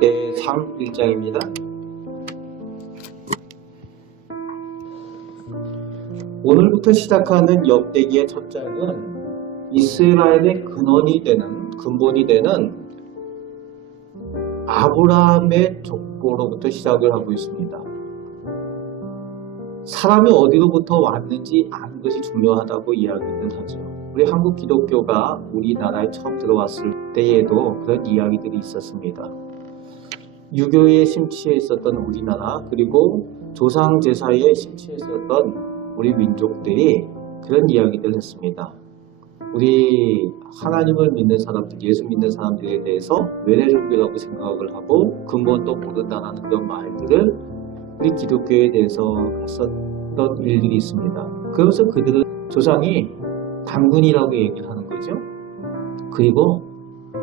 제3 1장입니다. 오늘부터 시작하는 역대기의 첫 장은 이스라엘의 근본이 되는 아브라함의 족보로부터 시작을 하고 있습니다. 사람이 어디로부터 왔는지 아는 것이 중요하다고 이야기를 하죠. 우리 한국 기독교가 우리나라에 처음 들어왔을 때에도 그런 이야기들이 있었습니다. 유교에 심취해 있었던 우리나라, 그리고 조상 제사에 심취해 있었던 우리 민족들이 그런 이야기들을 했습니다. 우리 하나님을 믿는 사람들, 예수 믿는 사람들에 대해서 외래종교라고 생각을 하고 근본도 모른다는 그런 말들을 우리 기독교에 대해서 했었던 일들이 있습니다. 그러면서 그들은 조상이 단군이라고 얘기를 하는 거죠. 그리고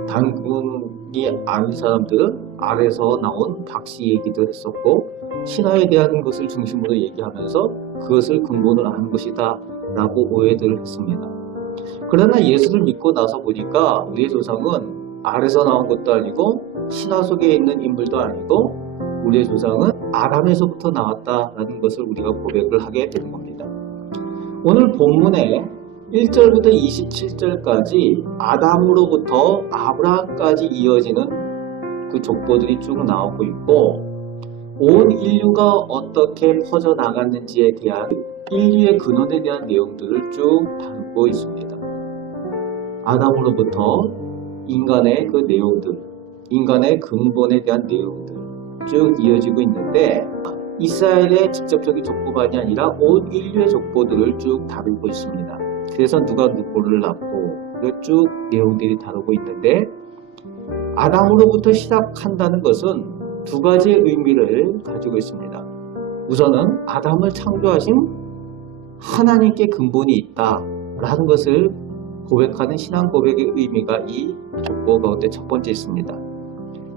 단군이 아닌 사람들은 아래서 나온 박씨 얘기도 했었고, 신화에 대한 것을 중심으로 얘기하면서 그것을 근본으로 아는 것이다 라고 오해들을 했습니다. 그러나 예수를 믿고 나서 보니까 우리의 조상은 아래서 나온 것도 아니고 신화 속에 있는 인물도 아니고 우리의 조상은 아담에서부터 나왔다라는 것을 우리가 고백을 하게 되는 겁니다. 오늘 본문에 1절부터 27절까지 아담으로부터 아브라함까지 이어지는 그 족보들이 쭉 나오고 있고, 온 인류가 어떻게 퍼져나갔는지에 대한 인류의 근원에 대한 내용들을 쭉 다루고 있습니다. 아담으로부터 인간의 그 내용들, 인간의 근본에 대한 내용들 쭉 이어지고 있는데, 이스라엘의 직접적인 족보만이 아니라 온 인류의 족보들을 쭉 다루고 있습니다. 그래서 누가 누구를 낳고 쭉 내용들이 다루고 있는데, 아담으로부터 시작한다는 것은 두 가지의 의미를 가지고 있습니다. 우선은 아담을 창조하신 하나님께 근본이 있다라는 것을 고백하는 신앙 고백의 의미가 이 족보 가운데 첫 번째 있습니다.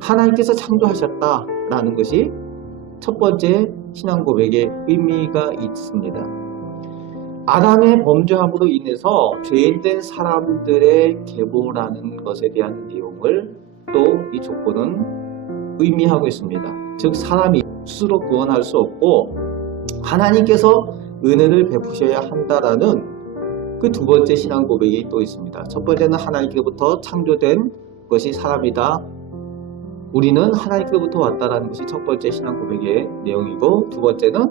하나님께서 창조하셨다라는 것이 첫 번째 신앙 고백의 의미가 있습니다. 아담의 범죄함으로 인해서 죄인된 사람들의 계보라는 것에 대한 내용을 또 이 족보는 의미하고 있습니다. 즉, 사람이 스스로 구원할 수 없고 하나님께서 은혜를 베푸셔야 한다라는 그 두 번째 신앙 고백이 또 있습니다. 첫 번째는 하나님께로부터 창조된 것이 사람이다. 우리는 하나님께로부터 왔다라는 것이 첫 번째 신앙 고백의 내용이고, 두 번째는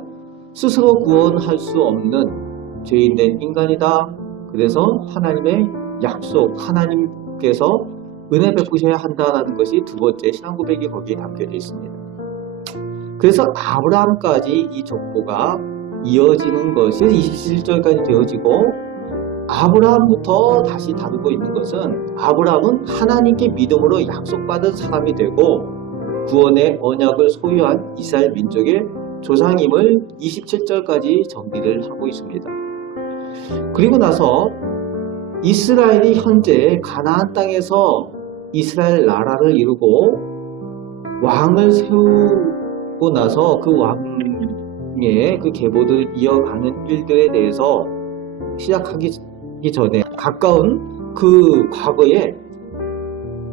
스스로 구원할 수 없는 죄인된 인간이다. 그래서 하나님의 약속, 하나님께서 은혜 베푸셔야 한다라는 것이 두 번째 신앙 고백이 거기에 담겨져 있습니다. 그래서 아브라함까지 이 족보가 이어지는 것이 27절까지 되어지고, 아브라함부터 다시 다루고 있는 것은 아브라함은 하나님께 믿음으로 약속받은 사람이 되고 구원의 언약을 소유한 이스라엘 민족의 조상임을 27절까지 정리를 하고 있습니다. 그리고 나서 이스라엘이 현재 가나안 땅에서 이스라엘 나라를 이루고 왕을 세우고 나서 그 왕의 그 계보들을 이어가는 일들에 대해서 시작하기 전에 가까운 그 과거에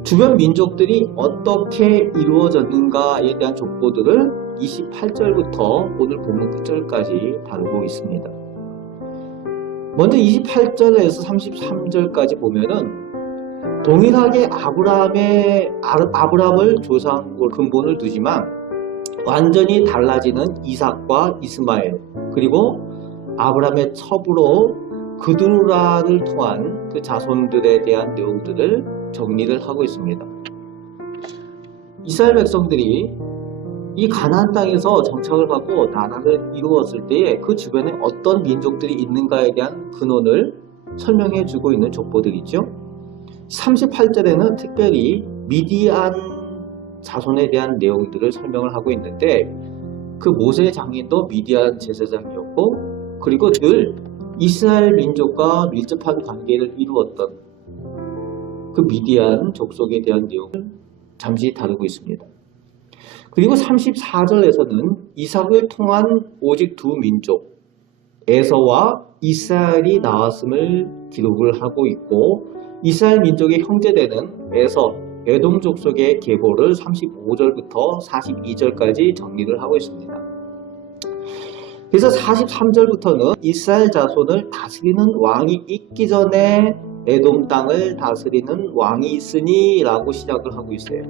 주변 민족들이 어떻게 이루어졌는가에 대한 족보들을 28절부터 오늘 본문 9절까지 다루고 있습니다. 먼저 28절에서 33절까지 보면은 동일하게 아브라함을 조상으로 근본을 두지만 완전히 달라지는 이삭과 이스마엘, 그리고 아브라함의 첩으로 그두라를 통한 그 자손들에 대한 내용들을 정리를 하고 있습니다. 이스라엘 백성들이 이 가나안 땅에서 정착을 하고 나라를 이루었을 때에 그 주변에 어떤 민족들이 있는가에 대한 근원을 설명해 주고 있는 족보들이죠. 38절에는 특별히 미디안 자손에 대한 내용들을 설명을 하고 있는데, 그 모세의 장인도 미디안 제사장이었고, 그리고 늘 이스라엘 민족과 밀접한 관계를 이루었던 그 미디안 족속에 대한 내용을 잠시 다루고 있습니다. 그리고 34절에서는 이삭을 통한 오직 두 민족, 에서와 이스라엘이 나왔음을 기록을 하고 있고, 이스라엘 민족의 형제되는 에서, 에돔 족속의 계보를 35절부터 42절까지 정리를 하고 있습니다. 그래서 43절부터는 이스라엘 자손을 다스리는 왕이 있기 전에 에돔 땅을 다스리는 왕이 있으니 라고 시작을 하고 있어요.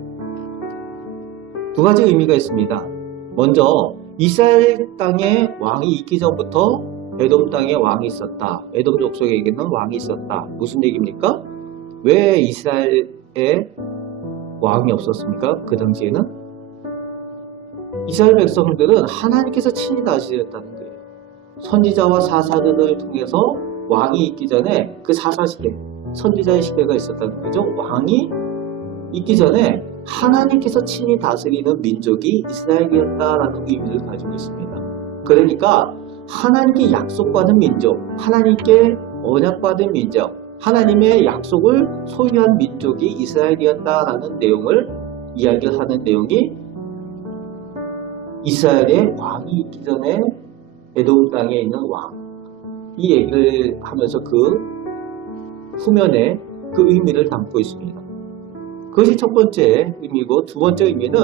두 가지 의미가 있습니다. 먼저 이스라엘 땅에 왕이 있기 전부터 에돔 땅에 왕이 있었다. 에돔 족속에게는 왕이 있었다. 무슨 얘기입니까? 왜 이스라엘에 왕이 없었습니까? 그 당시에는 이스라엘 백성들은 하나님께서 친히 다스렸다는 거예요. 선지자와 사사들을 통해서 왕이 있기 전에 그 사사시대, 선지자의 시대가 있었다는 거죠. 왕이 있기 전에 하나님께서 친히 다스리는 민족이 이스라엘이었다라는 의미를 가지고 있습니다. 그러니까 하나님께 약속받은 민족, 하나님께 언약받은 민족, 하나님의 약속을 소유한 민족이 이스라엘이었다라는 내용을 이야기를 하는 내용이 이스라엘의 왕이 있기 전에 에돔 땅에 있는 왕, 이 얘기를 하면서 그 후면에 그 의미를 담고 있습니다. 그것이 첫 번째 의미고, 두 번째 의미는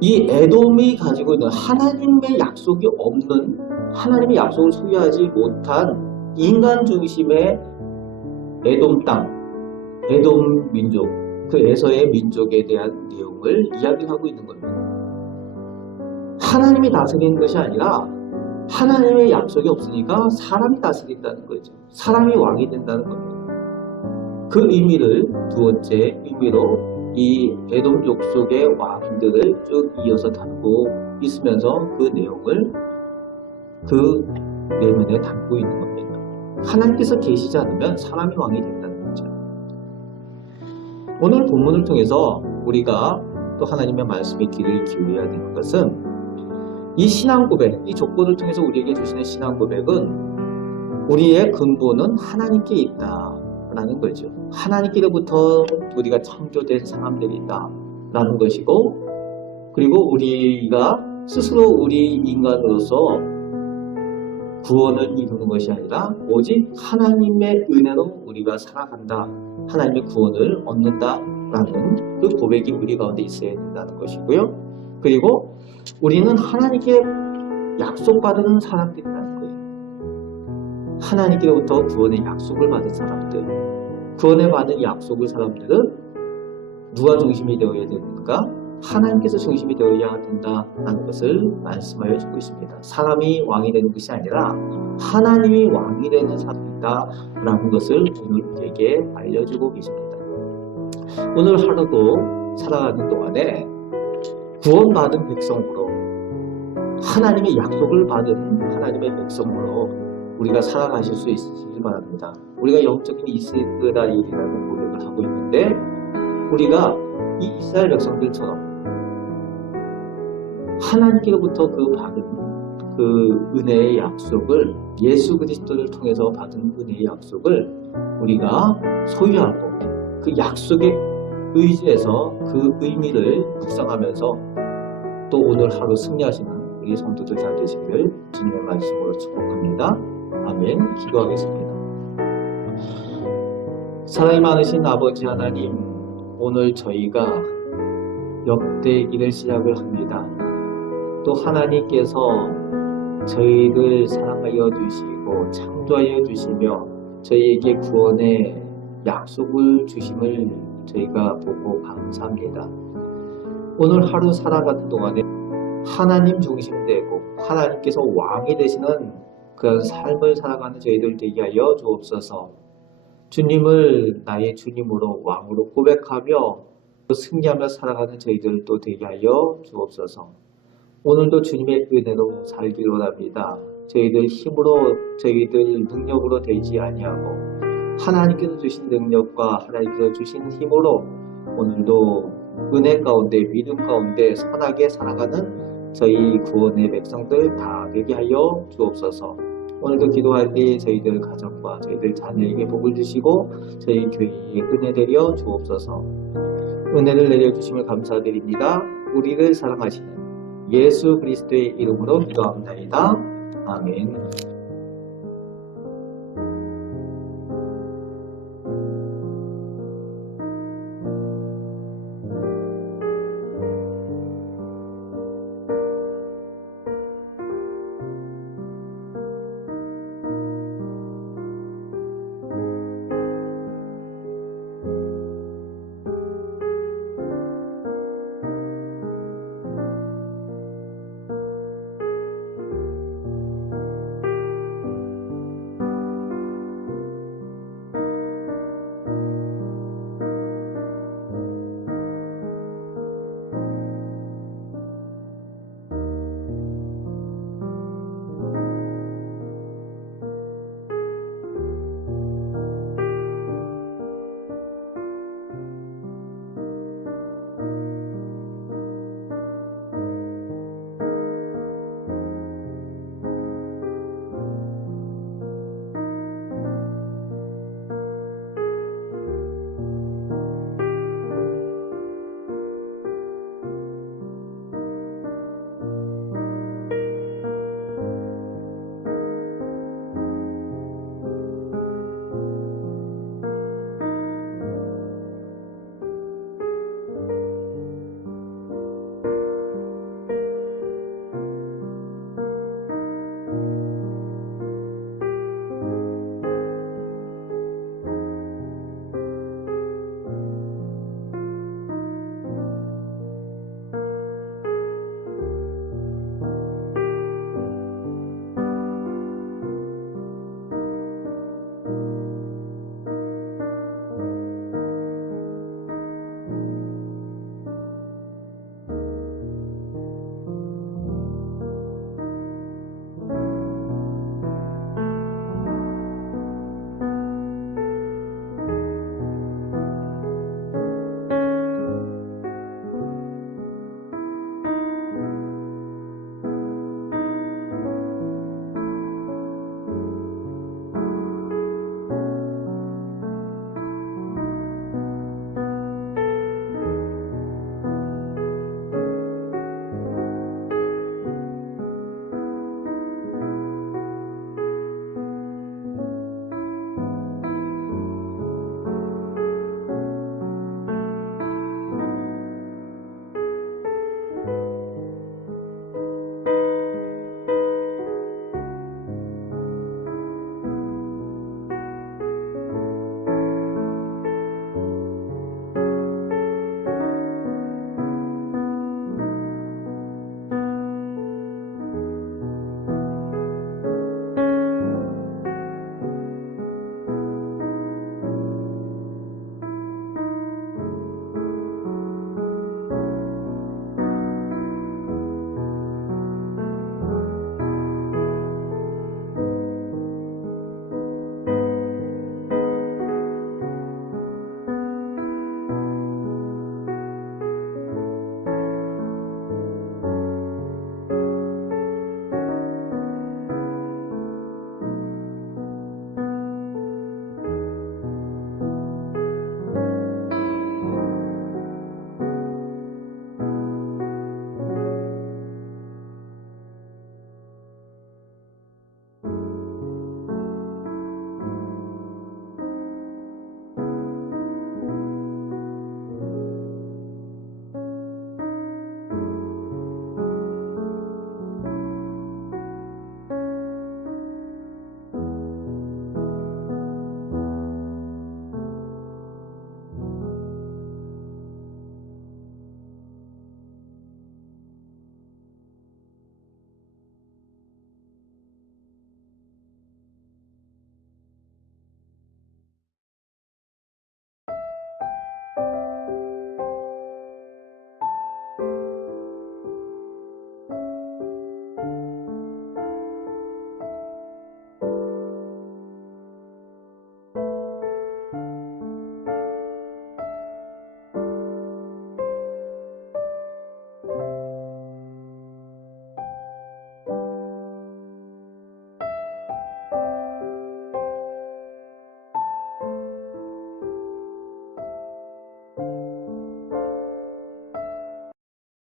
이 에돔이 가지고 있는 하나님의 약속이 없는, 하나님의 약속을 소유하지 못한 인간 중심의 에돔 땅, 에돔 민족, 그 에서의 민족에 대한 내용을 이야기하고 있는 겁니다. 하나님이 다스리는 것이 아니라 하나님의 약속이 없으니까 사람이 다스린다는 거죠. 사람이 왕이 된다는 겁니다. 그 의미를 두 번째 의미로 이 에돔 족속의 왕들을 쭉 이어서 다루고 있으면서 그 내용을 그 내면에 담고 있는 겁니다. 하나님께서 계시지 않으면 사람이 왕이 된다는 거죠. 오늘 본문을 통해서 우리가 또 하나님의 말씀에 귀를 기울여야 되는 것은 이 신앙 고백, 이 족보를 통해서 우리에게 주시는 신앙 고백은 우리의 근본은 하나님께 있다라는 거죠. 하나님께로부터 우리가 창조된 사람들이다 라는 것이고, 그리고 우리가 스스로 우리 인간으로서 구원을 이루는 것이 아니라 오직 하나님의 은혜로 우리가 살아간다, 하나님의 구원을 얻는다라는 그 고백이 우리 가운데 있어야 된다는 것이고요. 그리고 우리는 하나님께 약속받은 사람들이라는 거예요. 하나님께로부터 구원의 약속을 받은 사람들, 구원을 받은 약속을 사람들은 누가 중심이 되어야 되는가? 하나님께서 중심이 되어야 된다는 것을 말씀하여 주고 있습니다. 사람이 왕이 되는 것이 아니라 하나님이 왕이 되는 사람이다 라는 것을 오늘 우리에게 알려주고 계십니다. 오늘 하루도 살아가는 동안에 구원받은 백성으로, 하나님의 약속을 받은 하나님의 백성으로 우리가 살아가실 수 있으시길 바랍니다. 우리가 영적인 이스라엘이라는 고백을 하고 있는데, 우리가 이 이스라엘 백성들처럼 하나님께로부터 그 받은 그 은혜의 약속을, 예수 그리스도를 통해서 받은 은혜의 약속을 우리가 소유하고 그 약속에 의지해서 그 의미를 묵상하면서 또 오늘 하루 승리하시는 우리 성도들 잘 되시기를 주님의 말씀으로 축복합니다. 아멘. 기도하겠습니다. 사랑이 많으신 아버지 하나님, 오늘 저희가 역대기를 시작을 합니다. 또 하나님께서 저희를 사랑하여 주시고 창조하여 주시며 저희에게 구원의 약속을 주심을 저희가 보고 감사합니다. 오늘 하루 살아가는 동안에 하나님 중심되고 하나님께서 왕이 되시는 그런 삶을 살아가는 저희들 되게 하여 주옵소서. 주님을 나의 주님으로 왕으로 고백하며 승리하며 살아가는 저희들도 되게 하여 주옵소서. 오늘도 주님의 은혜로 살기를 원합니다. 저희들 힘으로, 저희들 능력으로 되지 아니하고 하나님께서 주신 능력과 하나님께서 주신 힘으로 오늘도 은혜 가운데, 믿음 가운데 선하게 살아가는 저희 구원의 백성들 다 되게 하여 주옵소서. 오늘도 기도할 때 저희들 가정과 저희들 자녀에게 복을 주시고 저희 교회에 은혜 내려 주옵소서. 은혜를 내려주심을 감사드립니다. 우리를 사랑하시는 예수 그리스도의 이름으로 기도합니다. 아멘.